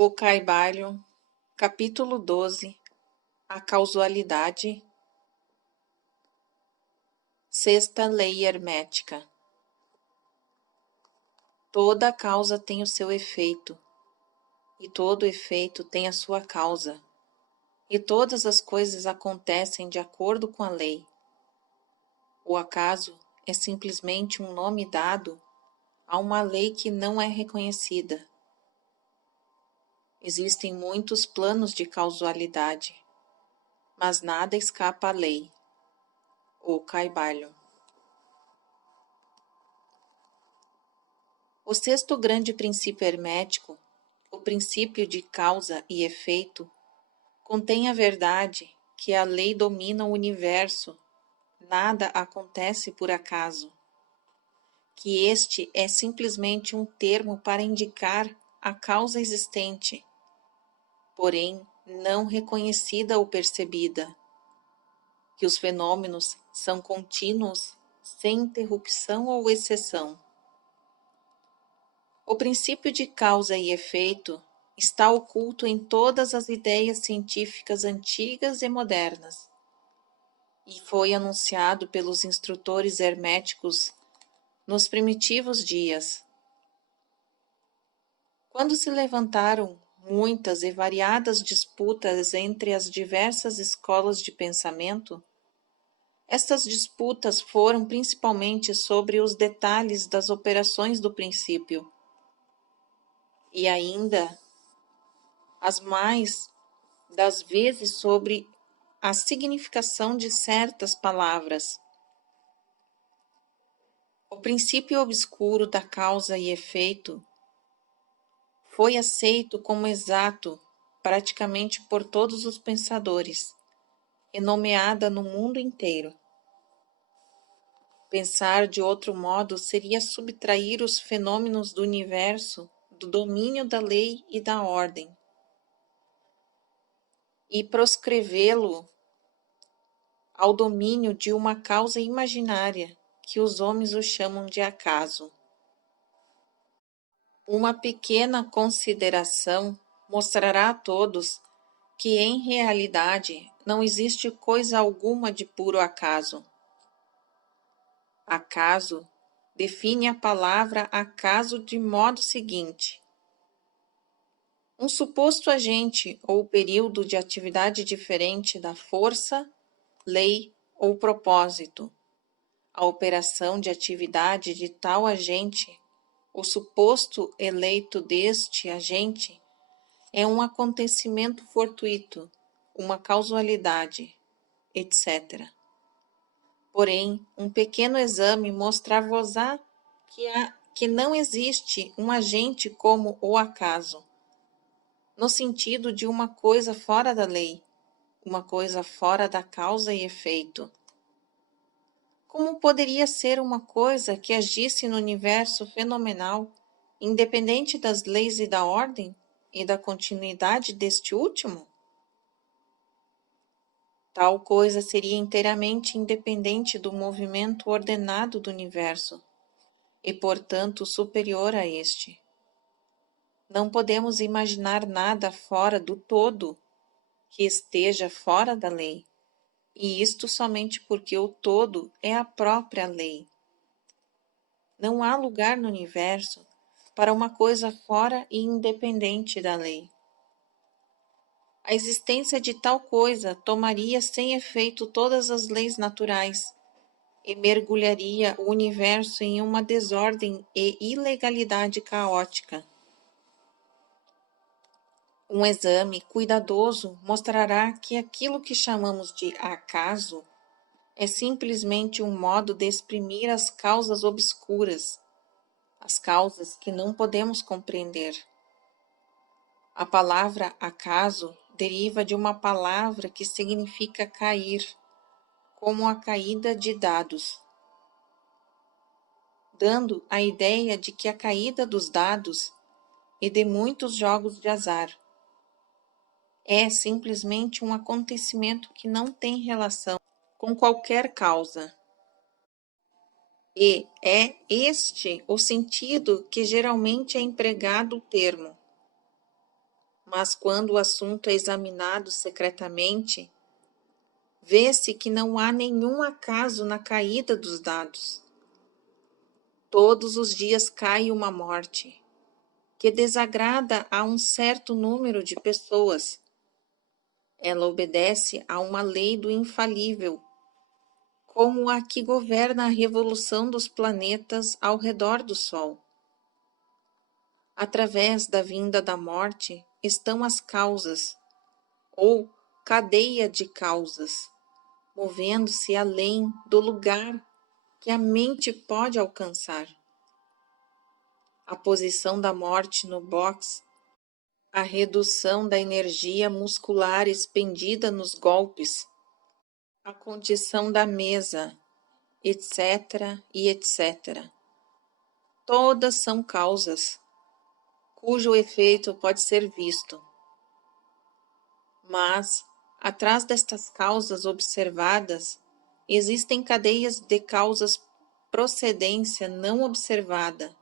O Caibalion, capítulo 12. A causalidade. Sexta lei hermética. Toda causa tem o seu efeito, e todo efeito tem a sua causa, e todas as coisas acontecem de acordo com a lei. O acaso é simplesmente um nome dado a uma lei que não é reconhecida. Existem muitos planos de causalidade, mas nada escapa à lei. O Caibalion. O sexto grande princípio hermético, o princípio de causa e efeito, contém a verdade que a lei domina o universo, nada acontece por acaso, que este é simplesmente um termo para indicar a causa existente, porém não reconhecida ou percebida, que os fenômenos são contínuos, sem interrupção ou exceção. O princípio de causa e efeito está oculto em todas as ideias científicas antigas e modernas, e foi anunciado pelos instrutores herméticos nos primitivos dias. Quando se levantaram muitas e variadas disputas entre as diversas escolas de pensamento, estas disputas foram principalmente sobre os detalhes das operações do princípio, e ainda as mais das vezes sobre a significação de certas palavras. O princípio obscuro da causa e efeito foi aceito como exato praticamente por todos os pensadores e nomeada no mundo inteiro. Pensar de outro modo seria subtrair os fenômenos do universo do domínio da lei e da ordem e proscrevê-lo ao domínio de uma causa imaginária que os homens o chamam de acaso. Uma pequena consideração mostrará a todos que, em realidade, não existe coisa alguma de puro acaso. Acaso define a palavra acaso de modo seguinte: um suposto agente ou período de atividade diferente da força, lei ou propósito. A operação de atividade de tal agente, o suposto eleito deste agente, é um acontecimento fortuito, uma causalidade, etc. Porém, um pequeno exame mostrar-vos-á que não existe um agente como o acaso, no sentido de uma coisa fora da lei, uma coisa fora da causa e efeito. Como poderia ser uma coisa que agisse no universo fenomenal, independente das leis e da ordem, e da continuidade deste último? Tal coisa seria inteiramente independente do movimento ordenado do universo, e portanto superior a este. Não podemos imaginar nada fora do todo que esteja fora da lei, e isto somente porque o todo é a própria lei. Não há lugar no universo para uma coisa fora e independente da lei. A existência de tal coisa tomaria sem efeito todas as leis naturais e mergulharia o universo em uma desordem e ilegalidade caótica. Um exame cuidadoso mostrará que aquilo que chamamos de acaso é simplesmente um modo de exprimir as causas obscuras, as causas que não podemos compreender. A palavra acaso deriva de uma palavra que significa cair, como a caída de dados, dando a ideia de que a caída dos dados e de muitos jogos de azar é simplesmente um acontecimento que não tem relação com qualquer causa. E é este o sentido que geralmente é empregado o termo. Mas quando o assunto é examinado secretamente, vê-se que não há nenhum acaso na caída dos dados. Todos os dias cai uma morte, que desagrada a um certo número de pessoas. Ela obedece a uma lei do infalível, como a que governa a revolução dos planetas ao redor do Sol. Através da vinda da morte estão as causas, ou cadeia de causas, movendo-se além do lugar que a mente pode alcançar. A posição da morte no box, a redução da energia muscular expendida nos golpes, a condição da mesa, etc. e etc. Todas são causas, cujo efeito pode ser visto. Mas, atrás destas causas observadas, existem cadeias de causas procedência não observada,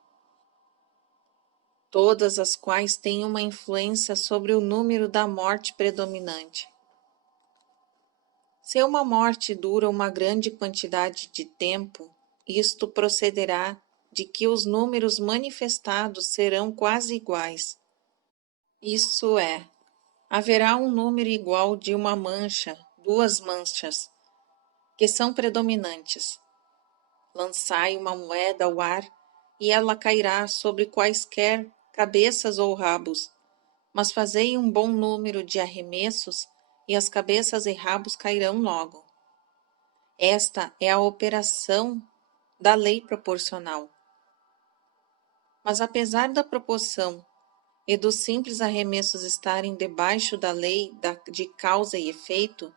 todas as quais têm uma influência sobre o número da morte predominante. Se uma morte dura uma grande quantidade de tempo, isto procederá de que os números manifestados serão quase iguais. Isso é, haverá um número igual de uma mancha, duas manchas, que são predominantes. Lançai uma moeda ao ar e ela cairá sobre quaisquer cabeças ou rabos, mas fazei um bom número de arremessos e as cabeças e rabos cairão logo. Esta é a operação da lei proporcional. Mas apesar da proporção e dos simples arremessos estarem debaixo da lei de causa e efeito,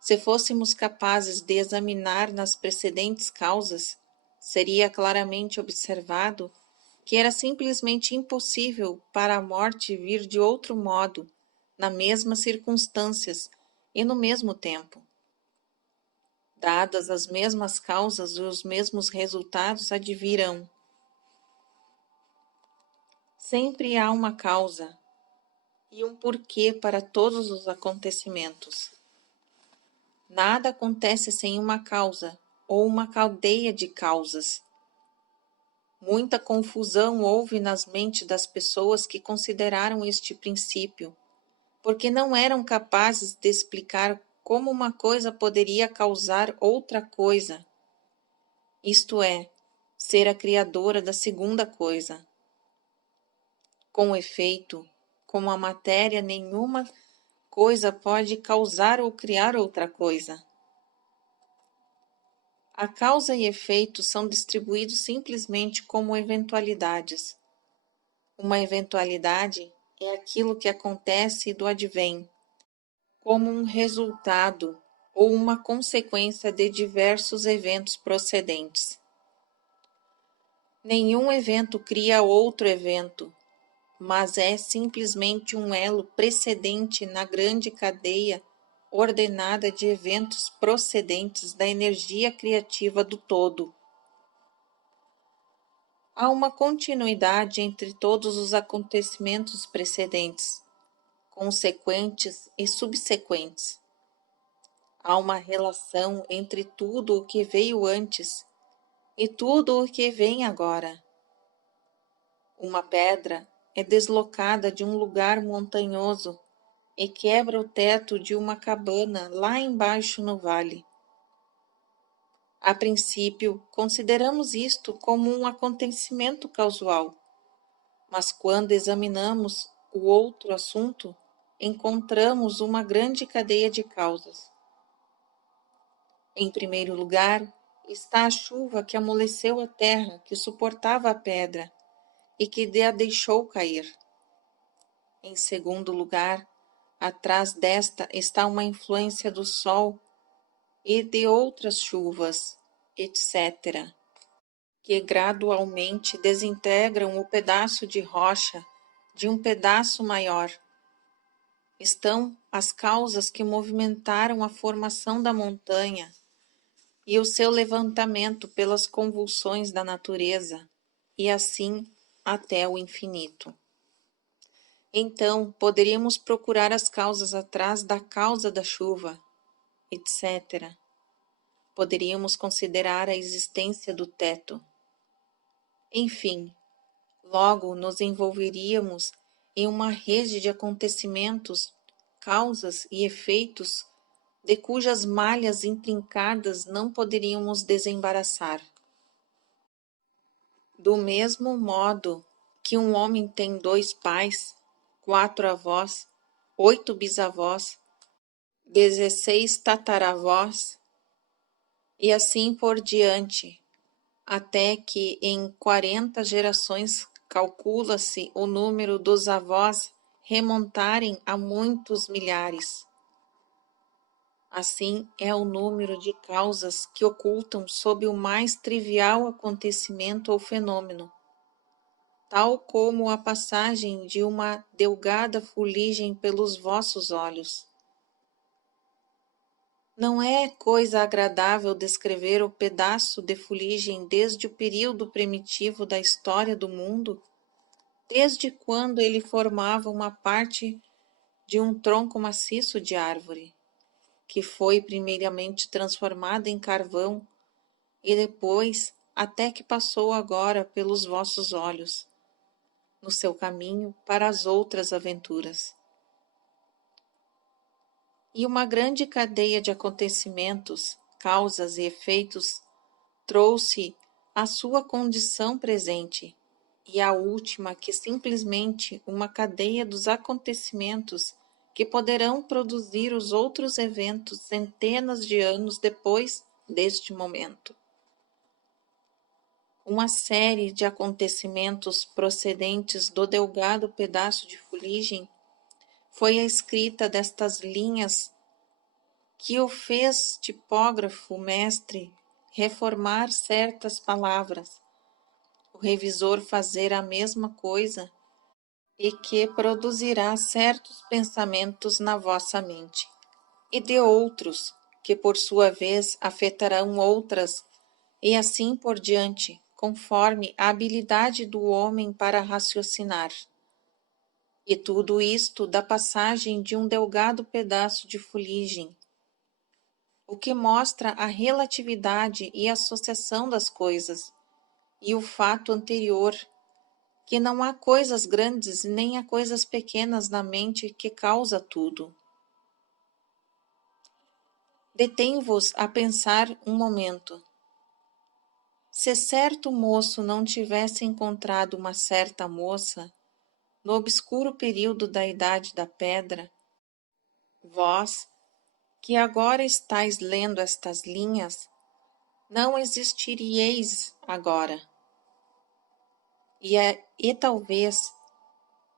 se fôssemos capazes de examinar nas precedentes causas, seria claramente observado que era simplesmente impossível para a morte vir de outro modo, nas mesmas circunstâncias e no mesmo tempo. Dadas as mesmas causas e os mesmos resultados advirão. Sempre há uma causa e um porquê para todos os acontecimentos. Nada acontece sem uma causa ou uma cadeia de causas. Muita confusão houve nas mentes das pessoas que consideraram este princípio, porque não eram capazes de explicar como uma coisa poderia causar outra coisa, isto é, ser a criadora da segunda coisa. Com efeito, como a matéria, nenhuma coisa pode causar ou criar outra coisa. A causa e efeito são distribuídos simplesmente como eventualidades. Uma eventualidade é aquilo que acontece do advém, como um resultado ou uma consequência de diversos eventos procedentes. Nenhum evento cria outro evento, mas é simplesmente um elo precedente na grande cadeia ordenada de eventos procedentes da energia criativa do todo. Há uma continuidade entre todos os acontecimentos precedentes, consequentes e subsequentes. Há uma relação entre tudo o que veio antes e tudo o que vem agora. Uma pedra é deslocada de um lugar montanhoso e quebra o teto de uma cabana lá embaixo no vale. A princípio, consideramos isto como um acontecimento casual, mas quando examinamos o outro assunto, encontramos uma grande cadeia de causas. Em primeiro lugar, está a chuva que amoleceu a terra, que suportava a pedra e que a deixou cair. Em segundo lugar, atrás desta está uma influência do sol e de outras chuvas, etc., que gradualmente desintegram o pedaço de rocha de um pedaço maior. Estão as causas que movimentaram a formação da montanha e o seu levantamento pelas convulsões da natureza, e assim até o infinito. Então, poderíamos procurar as causas atrás da causa da chuva, etc. Poderíamos considerar a existência do teto. Enfim, logo nos envolveríamos em uma rede de acontecimentos, causas e efeitos de cujas malhas intrincadas não poderíamos desembaraçar. Do mesmo modo que um homem tem 2 pais, 4 avós, 8 bisavós, 16 tataravós, e assim por diante, até que em 40 gerações calcula-se o número dos avós remontarem a muitos milhares. Assim é o número de causas que ocultam sob o mais trivial acontecimento ou fenômeno, tal como a passagem de uma delgada fuligem pelos vossos olhos. Não é coisa agradável descrever o pedaço de fuligem desde o período primitivo da história do mundo, desde quando ele formava uma parte de um tronco maciço de árvore, que foi primeiramente transformado em carvão e depois até que passou agora pelos vossos olhos, no seu caminho para as outras aventuras. E uma grande cadeia de acontecimentos, causas e efeitos trouxe a sua condição presente, e a última que simplesmente uma cadeia dos acontecimentos que poderão produzir os outros eventos centenas de anos depois deste momento. Uma série de acontecimentos procedentes do delgado pedaço de fuligem foi a escrita destas linhas que o fez tipógrafo mestre reformar certas palavras, o revisor fazer a mesma coisa e que produzirá certos pensamentos na vossa mente, e de outros, que por sua vez afetarão outras, e assim por diante, conforme a habilidade do homem para raciocinar. E tudo isto da passagem de um delgado pedaço de fuligem, o que mostra a relatividade e associação das coisas, e o fato anterior, que não há coisas grandes nem há coisas pequenas na mente que causa tudo. Detém-vos a pensar um momento. Se certo moço não tivesse encontrado uma certa moça, no obscuro período da Idade da Pedra, vós, que agora estáis lendo estas linhas, não existiríeis agora. E talvez,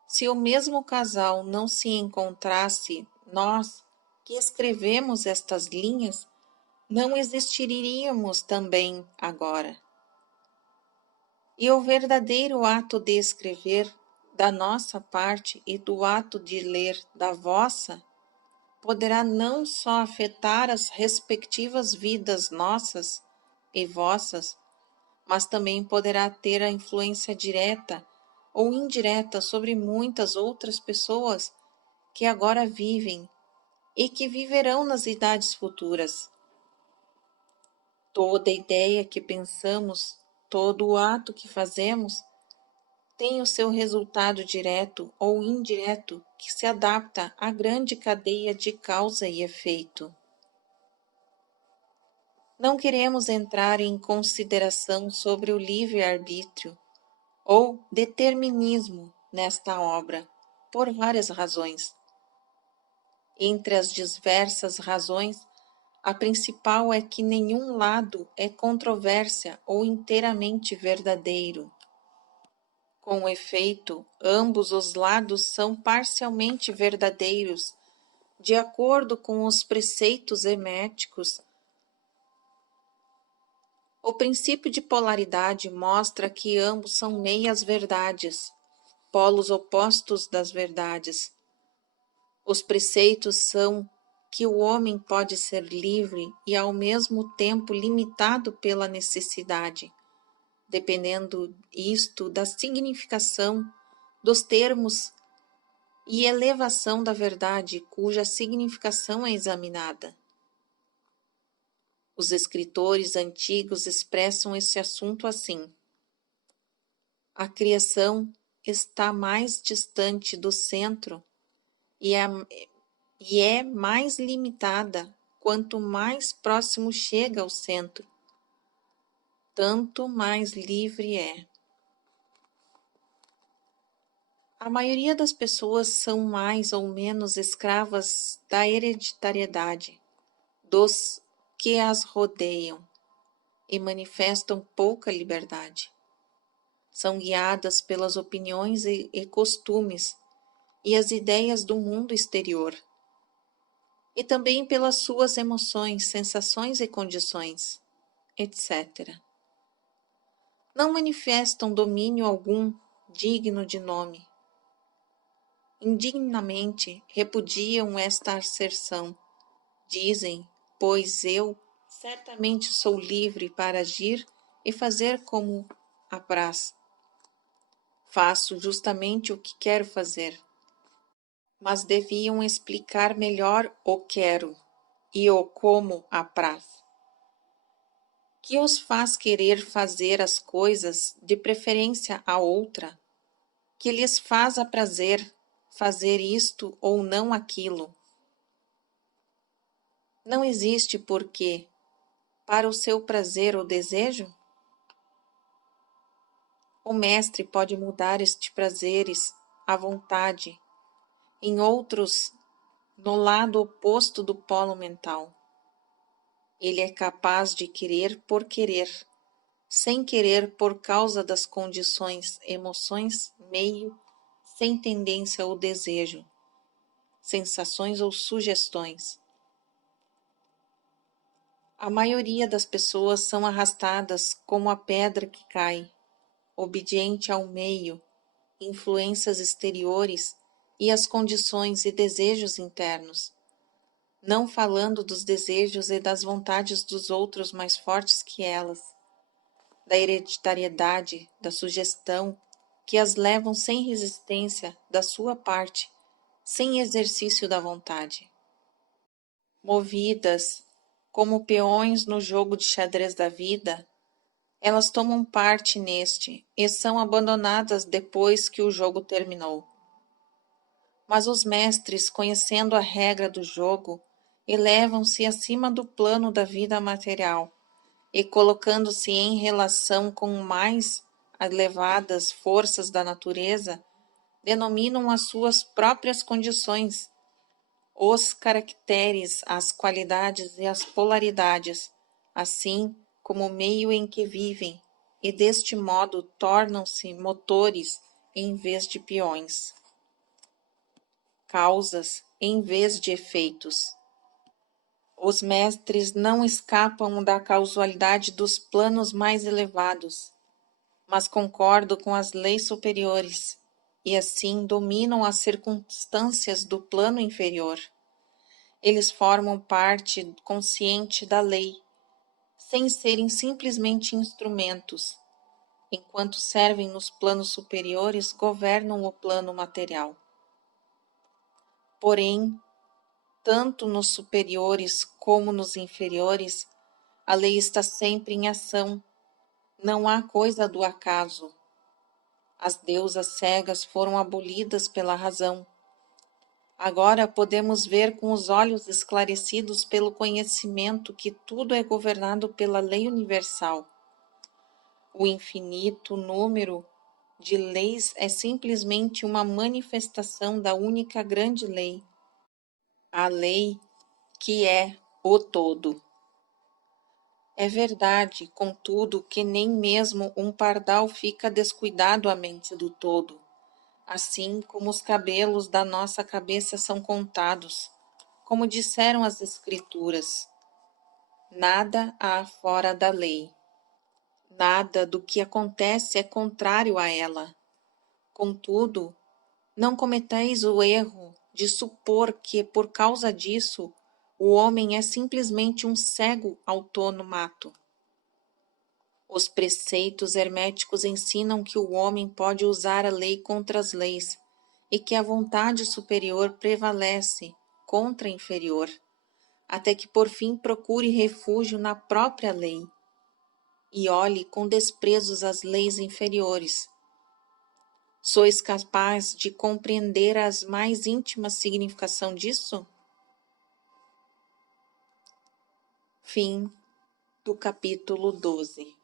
se o mesmo casal não se encontrasse, nós, que escrevemos estas linhas, não existiríamos também agora. E o verdadeiro ato de escrever da nossa parte e do ato de ler da vossa poderá não só afetar as respectivas vidas nossas e vossas, mas também poderá ter a influência direta ou indireta sobre muitas outras pessoas que agora vivem e que viverão nas idades futuras. Toda ideia que pensamos, todo o ato que fazemos, tem o seu resultado direto ou indireto que se adapta à grande cadeia de causa e efeito. Não queremos entrar em consideração sobre o livre-arbítrio ou determinismo nesta obra, por várias razões. Entre as diversas razões, a principal é que nenhum lado é controvérsia ou inteiramente verdadeiro. Com efeito, ambos os lados são parcialmente verdadeiros, de acordo com os preceitos herméticos. O princípio de polaridade mostra que ambos são meias-verdades, polos opostos das verdades. Os preceitos são que o homem pode ser livre e ao mesmo tempo limitado pela necessidade, dependendo isto da significação dos termos e elevação da verdade cuja significação é examinada. Os escritores antigos expressam este assunto assim: a criação está mais distante do centro e é mais limitada quanto mais próximo chega ao centro, tanto mais livre é. A maioria das pessoas são mais ou menos escravas da hereditariedade dos que as rodeiam e manifestam pouca liberdade. São guiadas pelas opiniões e costumes e as ideias do mundo exterior, e também pelas suas emoções, sensações e condições, etc. Não manifestam domínio algum digno de nome. Indignamente repudiam esta asserção. Dizem, pois eu certamente sou livre para agir e fazer como apraz. Faço justamente o que quero fazer. Mas deviam explicar melhor o quero e o como apraz. Que os faz querer fazer as coisas de preferência a outra? Que lhes faz aprazer fazer isto ou não aquilo? Não existe porquê para o seu prazer ou desejo? O mestre pode mudar estes prazeres à vontade em outros no lado oposto do polo mental. Ele é capaz de querer por querer, sem querer por causa das condições, emoções, meio, sem tendência ou desejo, sensações ou sugestões. A maioria das pessoas são arrastadas como a pedra que cai, obediente ao meio, influências exteriores e às condições e desejos internos, não falando dos desejos e das vontades dos outros mais fortes que elas, da hereditariedade, da sugestão, que as levam sem resistência da sua parte, sem exercício da vontade. Movidas como peões no jogo de xadrez da vida, elas tomam parte neste e são abandonadas depois que o jogo terminou. Mas os mestres, conhecendo a regra do jogo, elevam-se acima do plano da vida material e, colocando-se em relação com mais elevadas forças da natureza, denominam as suas próprias condições, os caracteres, as qualidades e as polaridades, assim como o meio em que vivem, e deste modo tornam-se motores em vez de peões, causas em vez de efeitos. Os mestres não escapam da causalidade dos planos mais elevados, mas concordam com as leis superiores, e assim dominam as circunstâncias do plano inferior. Eles formam parte consciente da lei, sem serem simplesmente instrumentos. Enquanto servem nos planos superiores, governam o plano material. Porém, tanto nos superiores como nos inferiores, a lei está sempre em ação. Não há coisa do acaso. As deusas cegas foram abolidas pela razão. Agora podemos ver com os olhos esclarecidos pelo conhecimento que tudo é governado pela lei universal. O infinito número de leis é simplesmente uma manifestação da única grande lei, a lei que é o todo. É verdade, contudo, que nem mesmo um pardal fica descuidado à mente do todo, assim como os cabelos da nossa cabeça são contados, como disseram as Escrituras. Nada há fora da lei. Nada do que acontece é contrário a ela. Contudo, não cometeis o erro de supor que, por causa disso, o homem é simplesmente um cego autômato. Os preceitos herméticos ensinam que o homem pode usar a lei contra as leis e que a vontade superior prevalece contra a inferior, até que por fim procure refúgio na própria lei e olhe com desprezo as leis inferiores. Sois capaz de compreender a mais íntima significação disso? Fim do capítulo 12.